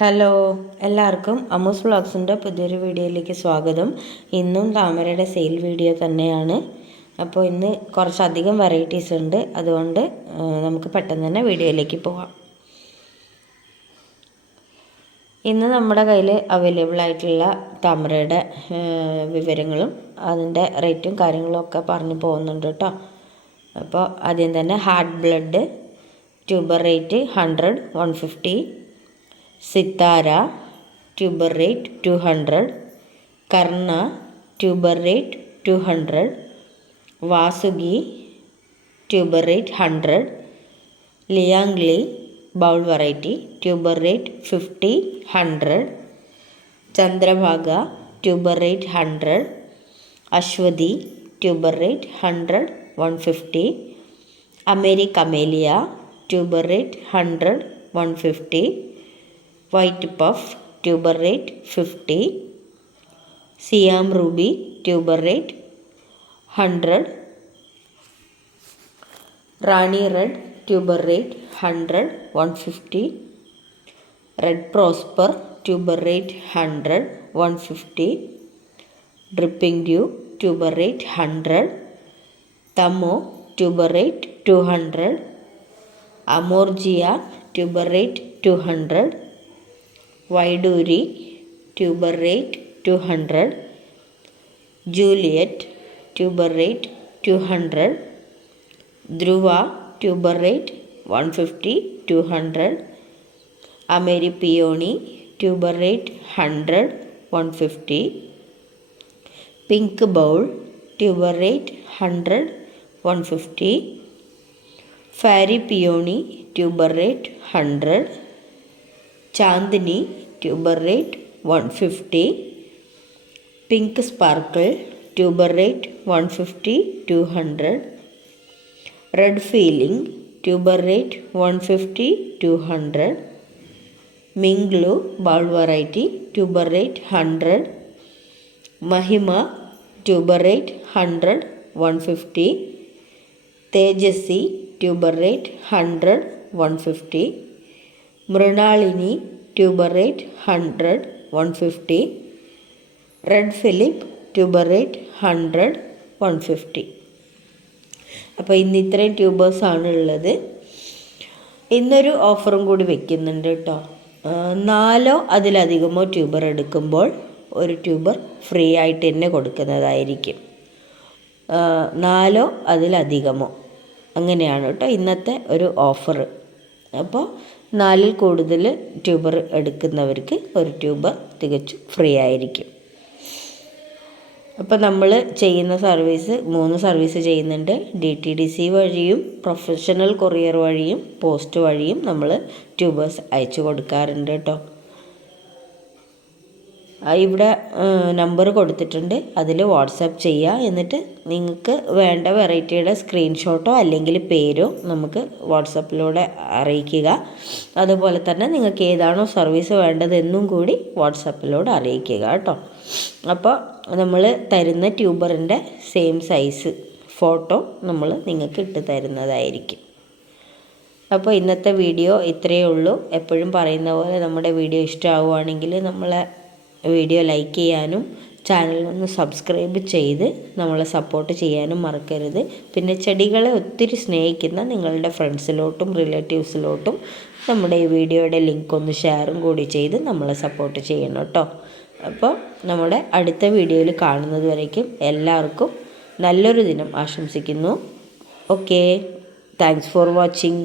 Hello, എല്ലാവർക്കും അമ്മൂസ് വ്ളോഗ്സിൻ്റെ പുതിയൊരു വീഡിയോയിലേക്ക് സ്വാഗതം. ഇന്നും താമരയുടെ സെയിൽ വീഡിയോ തന്നെയാണ്. അപ്പോൾ ഇന്ന് കുറച്ചധികം വെറൈറ്റീസ് ഉണ്ട്, അതുകൊണ്ട് നമുക്ക് പെട്ടെന്ന് തന്നെ വീഡിയോയിലേക്ക് പോകാം. ഇന്ന് നമ്മുടെ കയ്യിൽ അവൈലബിൾ ആയിട്ടുള്ള താമരയുടെ വിവരങ്ങളും അതിൻ്റെ റേറ്റും കാര്യങ്ങളും ഒക്കെ പറഞ്ഞു പോകുന്നുണ്ട് കേട്ടോ. അപ്പോൾ ആദ്യം തന്നെ heart blood tuber rate 100, 150. Sithara tuber rate 200. Karna tuber rate 200. Vasuki tuber rate 100. ലിയാംഗ്ലി bowl variety tuber rate 50, 100. Chandrabhaga tuber rate 100. Ashwathi tuber rate 100, 150. അമേരിക്കമേലിയ tuber rate 100, 150. White puff tuber rate 50. Siam ruby tuber rate 100. Rani red tuber rate 100, 150. Red prosper tuber rate 100, 150. Dripping dew tuber rate 100. തമോ tuber rate 200. അമോർജിയ tuber rate 200. വൈഡൂരി tuber rate 200. Juliet tuber rate 200. Dhruva tuber rate 150, 200. അമേരി peony tuber rate 100, 150. Pink bowl tuber rate 100, 150. Fairy peony tuber rate 100. Chandini tuber rate 150. Pink sparkle tuber rate 150, 200. Red feeling tuber rate 150, 200. മിംഗ്ലു bowl variety tuber rate 100. Mahima tuber rate 100, 150. Tejaswi tuber rate 100, 150. Mrinalini tuber rate 100, 150. Red Philip tuber rate 100, 150. അപ്പോൾ ഇന്ന് ഇത്രയും ട്യൂബേഴ്സാണ് ഉള്ളത്. ഇന്നൊരു ഓഫറും കൂടി വെക്കുന്നുണ്ട് കേട്ടോ. 4 അതിലധികമോ ട്യൂബർ എടുക്കുമ്പോൾ ഒരു ട്യൂബർ ഫ്രീ ആയിട്ട് തന്നെ കൊടുക്കുന്നതായിരിക്കും. 4 അതിലധികമോ അങ്ങനെയാണ് കേട്ടോ ഇന്നത്തെ ഒരു ഓഫർ. അപ്പോൾ 4 കൂടുതൽ ട്യൂബർ എടുക്കുന്നവർക്ക് ഒരു ട്യൂബർ തികച്ചും ഫ്രീ ആയിരിക്കും. അപ്പോൾ നമ്മൾ ചെയ്യുന്ന സർവീസ് 3 സർവീസ് ചെയ്യുന്നുണ്ട്. DTDC വഴിയും പ്രൊഫഷണൽ കൊറിയർ വഴിയും പോസ്റ്റ് വഴിയും നമ്മൾ ട്യൂബേഴ്സ് അയച്ചു കൊടുക്കാറുണ്ട് കേട്ടോ. ഇവിടെ നമ്പർ കൊടുത്തിട്ടുണ്ട്, അതിൽ വാട്സാപ്പ് ചെയ്യുക. എന്നിട്ട് നിങ്ങൾക്ക് വേണ്ട വെറൈറ്റിയുടെ സ്ക്രീൻഷോട്ടോ അല്ലെങ്കിൽ പേരോ നമുക്ക് വാട്സാപ്പിലൂടെ അറിയിക്കുക. അതുപോലെ തന്നെ നിങ്ങൾക്ക് ഏതാണോ സർവീസ് വേണ്ടതെന്നും കൂടി വാട്സാപ്പിലൂടെ അറിയിക്കുക കേട്ടോ. അപ്പോൾ നമ്മൾ തരുന്ന ട്യൂബറിൻ്റെ സെയിം സൈസ് ഫോട്ടോ നമ്മൾ നിങ്ങൾക്ക് ഇട്ട് തരുന്നതായിരിക്കും. അപ്പോൾ ഇന്നത്തെ വീഡിയോ ഇത്രയേ ഉള്ളൂ. എപ്പോഴും പറയുന്ന പോലെ നമ്മുടെ വീഡിയോ ഇഷ്ടമാവുകയാണെങ്കിൽ നമ്മളെ വീഡിയോ ലൈക്ക് ചെയ്യാനും ചാനലൊന്ന് സബ്സ്ക്രൈബ് ചെയ്ത് നമ്മളെ സപ്പോർട്ട് ചെയ്യാനും മറക്കരുത്. പിന്നെ ചെടികളെ ഒത്തിരി സ്നേഹിക്കുന്ന നിങ്ങളുടെ ഫ്രണ്ട്സിലോട്ടും റിലേറ്റീവ്സിലോട്ടും നമ്മുടെ ഈ വീഡിയോയുടെ ലിങ്ക് ഒന്ന് ഷെയറും കൂടി ചെയ്ത് നമ്മളെ സപ്പോർട്ട് ചെയ്യണം കേട്ടോ. അപ്പോൾ നമ്മുടെ അടുത്ത വീഡിയോയിൽ കാണുന്നത് വരേക്കും എല്ലാവർക്കും നല്ലൊരു ദിനം ആശംസിക്കുന്നു. Okay, thanks for watching.